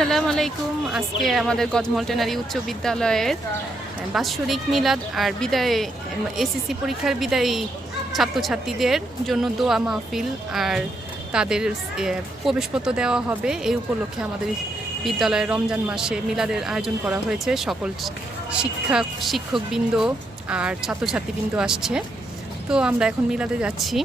আসসালামু আলাইকুম। আজকে আমাদের গজমলটেনারি উচ্চ বিদ্যালয়ের বাৎসরিক মিলাদ আর বিদায় এসএসসি পরীক্ষার বিদায়ী ছাত্রছাত্রীদের জন্য দোয়া মাহফিল আর তাদের প্রবেশপত্র দেওয়া হবে। এই উপলক্ষে আমাদের বিদ্যালয়ে রমজান মাসে মিলাদের আয়োজন করা হয়েছে। সকল শিক্ষকবৃন্দ আর ছাত্রছাত্রীবৃন্দ আসছে। তো আমরা এখন মিলাদে যাচ্ছি।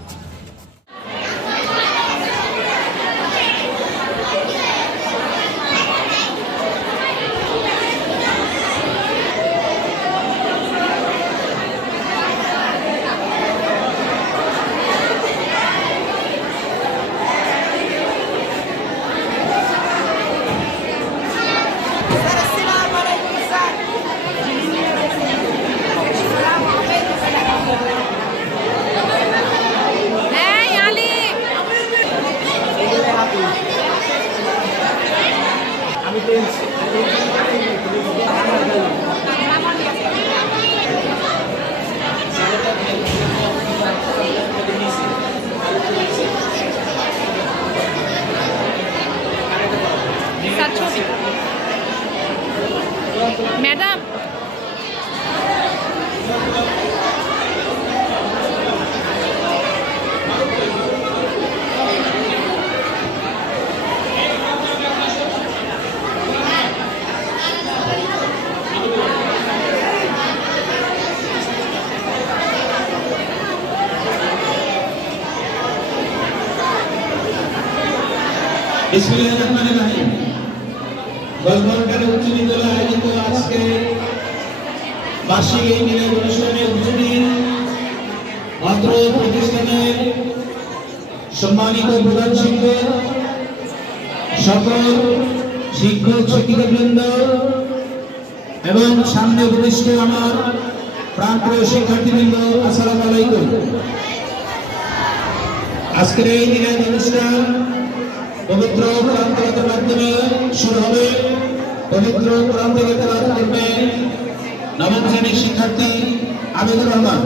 ম্যাডাম বিসমিল্লাহিররহমানিররহিম। গজমলটেনারি উচ্চ বিদ্যালয়ে আয়োজিত আজকে বার্ষিক এই মিলাদ অনুষ্ঠানের উদ্বোধনী অত্র প্রতিষ্ঠানের সম্মানিত প্রধান শিক্ষক, সকল শিক্ষক শিক্ষিকাবৃন্দ এবং সামনে উপবিষ্ট আমার প্রাণপ্রিয় শিক্ষার্থীবৃন্দ, আসসালামু আলাইকুম। আজকের এই মিলাদ অনুষ্ঠান পবিত্র কোরআন তেলাওয়াতের মাধ্যমে শুরু হবে। পবিত্র কোরআন থেকে তেলাওয়াত করবেন নবম শ্রেণীর শিক্ষার্থী আবিদুর রহমান।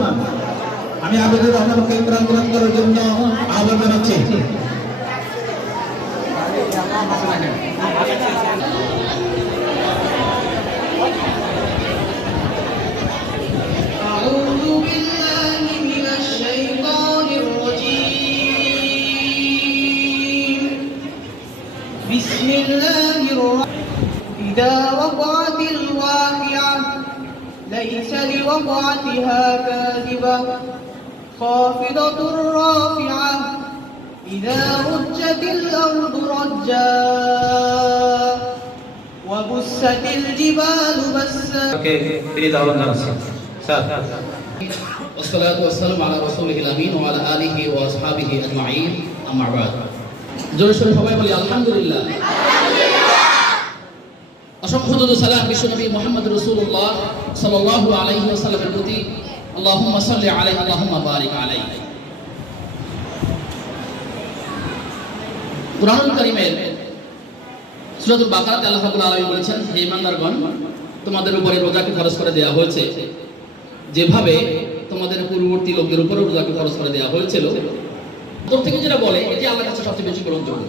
আমি আবিদুর রহমানকে কোরআন তেলাওয়াত করার জন্য আহ্বান জানাচ্ছি। بسم الله الرحمن إذا وقعت الواقعة ليس لوقعتها كاذبة خافضة رافعة إذا رجت الأرض رجا وبست الجبال بسا. والصلاة والسلام على رسوله الأمين وعلى آله وأصحابه أجمعين. أما بعد. জোরে সোরে সবাই বলি আলহামদুলিল্লাহ। অসংখ্য দরুদ সালাম বিশ্বনবী মুহাম্মদ রাসূলুল্লাহ সাল্লাল্লাহু আলাইহি ওয়াসাল্লামের প্রতি। আল্লাহুম্মা সাল্লি আলাইহি আল্লাহুম্মা বারিক আলাইহি। কুরআনুল কারীমের সূরাতুল বাকারাতে আল্লাহ রাব্বুল আলামিন বলেছেন, হে ঈমানদারগণ, তোমাদের উপরে রোজাকে ফরজ করে দেওয়া হয়েছে যেভাবে তোমাদের পূর্ববর্তী লোকদের উপরে রোজাকে ফরজ করে দেওয়া হয়েছিল। তোর থেকে যেটা বলে এটি আল্লাহর কাছে সবচেয়ে বেশি গ্রহণযোগ্য।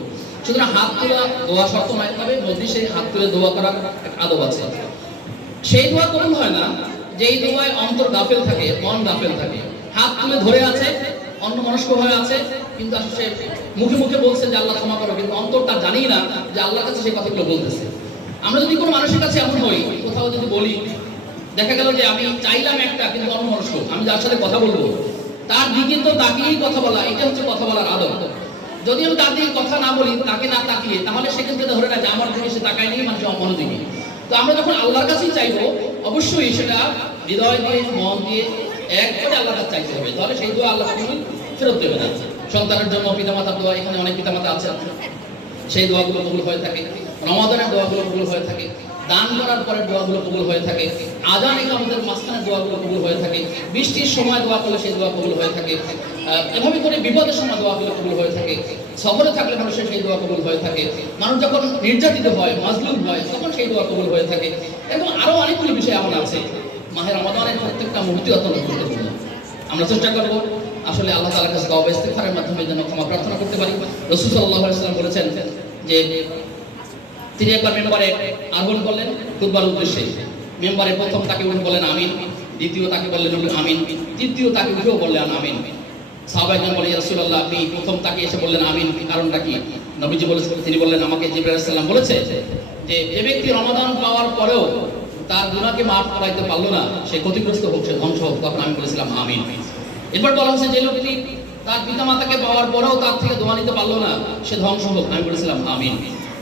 সুতরাং হাত তোলা দোয়া শর্ত নয়, তবে মধ্যে সেই হাত তুলে দোয়া করার এক আদব আছে। সেই দোয়া কবুল হয় না যেই দোয়ায় অন্তর গাফেল থাকে, মন গাফেল থাকে। হাত তুলে ধরে আছে, অন্যমনস্ক হয়ে আছে, কিন্তু আসলে সে মুখে মুখে বলছে যে আল্লাহ ক্ষমা করো, কিন্তু অন্তর তার জানেই না যে আল্লাহর কাছে সেই কথাগুলো বলতেছে। আমরা যদি কোনো মানুষের কাছে এমন হই, কোথাও যদি বলি, দেখা গেল যে আমি চাইলাম একটা কিন্তু অন্যমনস্ক, আমি যার সাথে কথা বলবো তার দিকে তো তাকিয়েই কথা বলা, এটা হচ্ছে কথা বলার আদব। যদি আমি তার দিকে কথা না বলি, তাকে না তাকিয়ে, তাহলে সেখান থেকে ধরে না যে আমার দিকে সে তাকায় নিয়ে মানুষ অমনোযোগী। তো আমরা যখন আল্লাহর কাছেই চাইবো, অবশ্যই সেটা হৃদয় দিয়ে মন দিয়ে একবারে আল্লাহর কাছে চাইতে হবে, তাহলে সেই দোয়া আল্লাহ কখনোই ফেরত দেবে না। সন্তানের জন্য পিতামাতার দোয়া, এখানে অনেক পিতামাতা আছে, সেই দোয়াগুলো কবুল হয়ে থাকে। রমাদানের দোয়াগুলো কবুল হয়ে থাকে। দান করার পরে দোয়াগুলো কবুল হয়ে থাকে। আযান ইকামতের মাঝখানে দোয়াগুলো কবুল হয়ে থাকে। বৃষ্টির সময় দোয়া করলে সেই দোয়া কবুল হয়ে থাকে। এভাবে করে বিপদের সময় দোয়াগুলো কবুল হয়ে থাকে। সফরে থাকলে মানুষের সেই দোয়া কবুল হয়ে থাকে। মানুষ যখন নির্যাতিত হয়, মাজলুম হয়, তখন সেই দোয়া কবুল হয়ে থাকে। এবং আরো অনেকগুলো বিষয় এমন আছে। মাহে রমাদানের প্রত্যেকটা মুহূর্তে অত্যন্ত গুরুত্বপূর্ণ। আমরা চেষ্টা করব আসলে আল্লাহ তাআলার কাছে তওবা ইস্তিগফারের মাধ্যমে যেন ক্ষমা প্রার্থনা করতে পারি। রাসূল সাল্লাল্লাহু আলাইহি ওয়াসাল্লাম বলেছেন যে তিনি একবার মেম্বারে আরোহণ করলেন খুতবার উদ্দেশ্যে। মেম্বারে প্রথম তাকে উঠে বললেন আমিন, দ্বিতীয় তাকে বললেন আমিন, তৃতীয় তাকে উঠেও বললেন আমিন। সাহাবায়ে বলে ইয়া রাসূলুল্লাহ, আপনি প্রথম তাকে এসে বললেন আমিন, কারণটা কি? নবীজি বলেছেন, তিনি বললেন আমাকে জিবরাইল আলাইহিস সালাম বলেছে যে যে ব্যক্তি রমাদান পাওয়ার পরেও তার গুনাহকে মাফ করাইতে পারলো না, সে ক্ষতিগ্রস্ত হোক, সে ধ্বংস হোক। তখন আমি বলেছিলাম আমিন। এরপর বলা হয়েছে যে লোকটি তার পিতামাতাকে পাওয়ার পরেও তার থেকে দোয়া নিতে পারলো না, সে ধ্বংস হোক। আমি বলেছিলাম আমিন।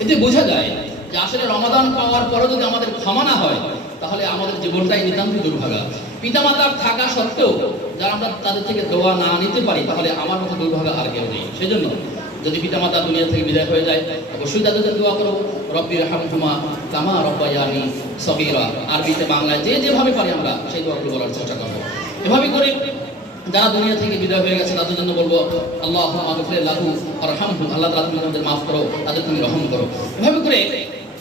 এতে বোঝা যায় যে আসলে রমাদান পাওয়ার পরেও যদি আমাদের ক্ষমা না হয়, তাহলে আমাদের জীবনটাই নিতান্ত দুর্ভাগা। পিতামাতার থাকা সত্ত্বেও যারা আমরা তাদের থেকে দোয়া না নিতে পারি, তাহলে আমার মতো দুর্ভাগা আর কেউ নেই। সেজন্য যদি পিতামাতা দুনিয়া থেকে বিদায় হয়ে যায়, অবশ্যই তাদের দোয়া করো, রব্বি রহমহুমা কামা রব্বায়ানি সগীরা। আরবিতে বাংলায় যে যেভাবে পারি আমরা সেই দোয়াগুলো বলার চেষ্টা করবো। এভাবে করে যারা দুনিয়া থেকে বিদায় হয়ে গেছে তাদের জন্য বলবো আল্লাহুম্মা গফির লাহু ওয়ারহামহু, আল্লাহ তাআলা তুমি তাদের মাফ করো, তাদের তুমি রহম করো। এভাবে করে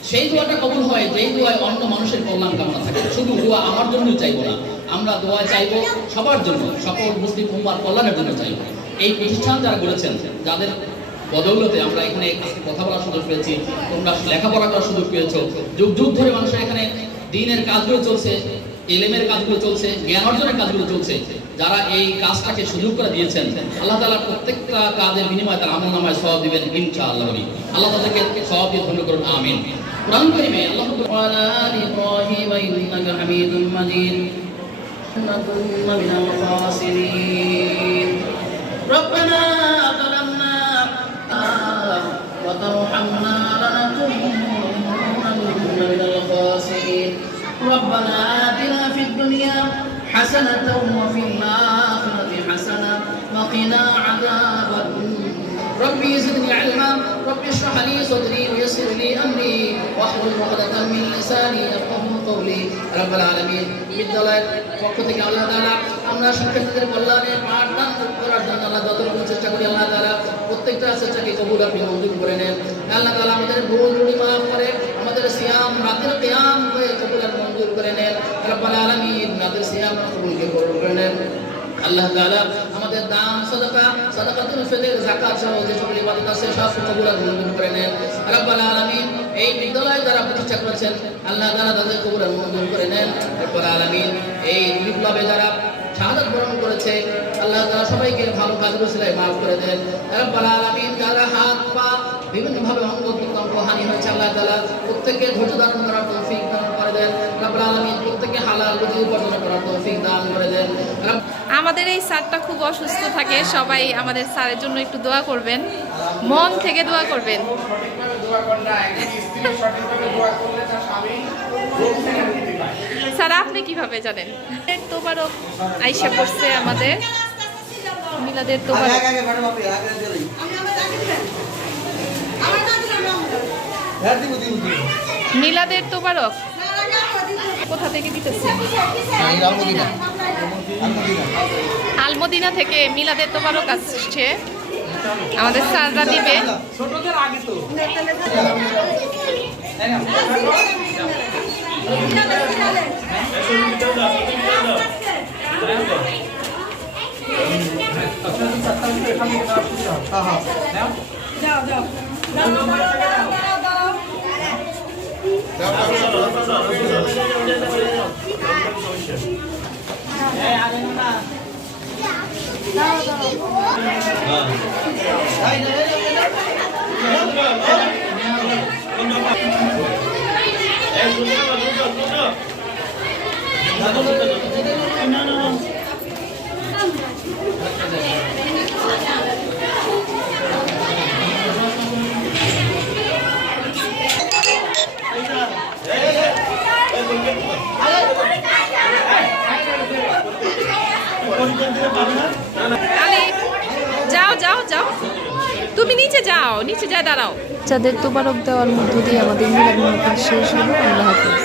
সেই দোয়াটা কবুল হয় যেই দোয়ায় অন্য মানুষের কল্যাণ কামনা থাকে। শুধু দোয়া আমার জন্যই চাইবো না, আমরা দোয়া চাইবো সবার জন্য, সকল মুসলিম উম্মার কল্যাণের জন্য চাইবো। এই প্রতিষ্ঠান যারা গড়েছেন, যাদের বদৌলতে আমরা এখানে কথা বলার সুযোগ পেয়েছি, তোমরা লেখাপড়া করার সুযোগ পেয়েছো, যুগ যুগ ধরে মানুষের এখানে দ্বীনের কাজগুলো চলছে, ইলমের কাজগুলো চলছে, জ্ঞান অর্জনের কাজগুলো চলছে। যারা এই কাজটাকে সুযোগ করে দিয়েছেন, আল্লাহ তাআলা প্রত্যেকটা কাজের বিনিময়ে তার আমলনামায় সওয়াব দিবেন ইনশাআল্লাহ। আল্লাহ তাদেরকে সওয়াব দিয়ে ধন্য করুন, আমিন। কুরআন কারীমে আল্লাহ তাআলা আলি ইব্রাহিম ইন্নাকা হামিদুম মাজিদ নাকুন্না মিনাল খাসিরিন রব্বানা যালামনা ওয়া তারহামনা লানাকুন্না মিনাল খাসিরিন ربنا آتنا في الدنيا حسنة وفي الآخرة حسنة وقنا عذاب النار ربي زدني علما ربي اشرح لي صدري ويسر لي أمري واحلل عقدة من لساني يفقهوا قولي رب العالمين বিদ্যালয়ের পক্ষ থেকে আল্লাহ তাআলা আমরা শিক্ষার্থীদের কল্যাণে পাঠদান করার জন্য আল্লাহ যতটুকু চেষ্টা করি, আল্লাহ তাআলা প্রত্যেকটা চেষ্টাকে কবুল আপনি মঞ্জুর করে নেন। আল্লাহ তাআলা আমাদের ভুল ত্রুটি মাফ করে, আমাদের সিয়াম রাতের কিয়াম হয়ে কবুল আর মঞ্জুর করে নেন। রব্বুল আলামিন রাতের সিয়াম কবুলকে কবুল করে নেন। আল্লাহ তাআলা আমাদের দান সাদাকা, সাদাকাতুল ফিতর, যাকাত সহ যে সকল ইবাদত আছে সব কবুল আর মঞ্জুর করে নেন। রব্বুল আলামিন এই বিদ্যালয় যারা প্রতিষ্ঠা করেছেন, আল্লাহ তাআলা তাদের কবুল আর মঞ্জুর করে নেন। রব্বুল আলামিন এই বিপ্লবে যারা শাহাদাত বরণ করেছে, আল্লাহ তাআলা সবাইকে ভালো কাজের উসিলায় মাফ করে দেন। রব্বুল আলামিন যারা হাত পা বিভিন্নভাবে অঙ্গ প্রত্যঙ্গ হানি হয়েছে, আল্লাহ তাআলা প্রত্যেককে ধৈর্য ধারণ করার তৌফিক দান করে দেন। রব্বুল আলামিন প্রত্যেককে হালাল রুজি উপার্জন করার তৌফিক দান করে দেন। আমাদের এই স্যারটা খুব অসুস্থ থাকে, সবাই আমাদের স্যারের জন্য একটু দোয়া করবেন, মন থেকে দোয়া করবেন। স্যার আপনি কিভাবে জানেন? তোবারক আইসা পড়ছে আমাদের মিলাদের তোবারক। মিলাদের তোবারক কোথা থেকে দিতেছে? আলমদিনা থেকে মিলাদের তোবারক আসছে, আমাদের স্যাররা দিবে। যাও যাও যাও, তুমি নিচে যাও, নিচে যা দাঁড়াও। যাদের তোবারক দেওয়ার মধ্য দিয়ে আমাদের মিলাদ মাহফিল শেষ হলো। আল্লাহ হাফেজ।